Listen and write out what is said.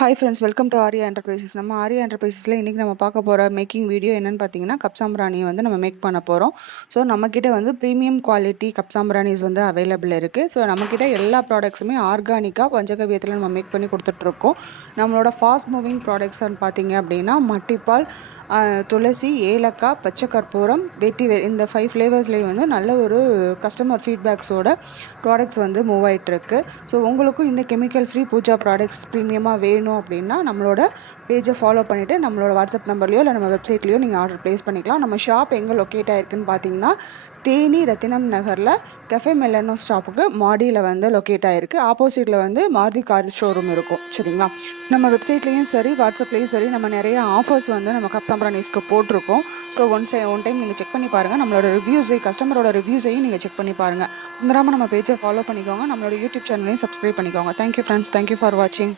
Hi friends, welcome to Arya enterprises. நம்ம ஆர்யா என்டர்பிரைசஸில் இன்றைக்கி நம்ம பார்க்க போகிற மேக்கிங் வீடியோ என்னென்னு பார்த்தீங்கன்னா, கப் சாம்பிராணி வந்து நம்ம மேக் பண்ண போகிறோம். ஸோ நம்மக்கிட்ட வந்து ப்ரீமியம் குவாலிட்டி கப் சாம்பிராணிஸ் வந்து அவைலபிள் இருக்குது. ஸோ நம்மக்கிட்ட எல்லா ப்ராடக்ட்ஸுமே ஆர்கானிக்காக பஞ்சகவியத்தில் நம்ம மேக் பண்ணி கொடுத்துட்ருக்கோம். நம்மளோட ஃபாஸ்ட் மூவிங் ப்ராடக்ட்ஸ்ன்னு பார்த்தீங்க அப்படின்னா, மட்டிப்பால், துளசி, ஏலக்காய், பச்சை கற்பூரம், இந்த 5 ஃப்ளேவர்ஸ்லேயும் வந்து நல்ல ஒரு கஸ்டமர் ஃபீட்பேக்ஸோட ப்ராடக்ட்ஸ் வந்து மூவ் ஆகிட்டுருக்கு. ஸோ உங்களுக்கும் இந்த கெமிக்கல் ஃப்ரீ பூஜா ப்ராடக்ட்ஸ் ப்ரீமியமாக வேணும் அப்படின்னா நம்மளோட பேஜை ஃபாலோ பண்ணிவிட்டு நம்மளோட வாட்ஸ்அப் நம்பர்லையோ இல்லை நம்ம வெப்சைட்லேயோ நீங்கள் ஆர்டர் ப்ளேஸ் பண்ணிக்கலாம். நம்ம ஷாப் எங்கே லொக்கேட் ஆகிருக்குன்னு பார்த்தீங்கன்னா, தேனி ரத்தினம் நகரில் கெஃபே மெல்லனோ ஷாப்புக்கு மாடியில் வந்து லொக்கேட் ஆகிருக்கு. ஆப்போசிட்டில் வந்து மாருதி கார் ஷோரூம் இருக்கும். சரிங்களா? நம்ம வெப்சைட்லேயும் சரி, வாட்ஸ்அப்லேயும் சரி, நம்ம நிறைய ஆஃபர்ஸ் வந்து நம்ம கப் சாம்பிராணிஸ்க்கு போட்டிருக்கோம். ஸோ ஒன் டைம் நீங்கள் செக் பண்ணி பாருங்கள். நம்மளோட கஸ்டமரோட ரிவ்யூஸையும் நீங்கள் செக் பண்ணி பாருங்கள். மறக்காம நம்ம பேஜை ஃபாலோ பண்ணிக்கோங்க. நம்மளோட யூடியூப் சேனலையும் சப்ஸ்கிரைப் பண்ணிக்கோங்க. Thank you friends. தேங்க்யூ ஃபார் வாட்சிங்.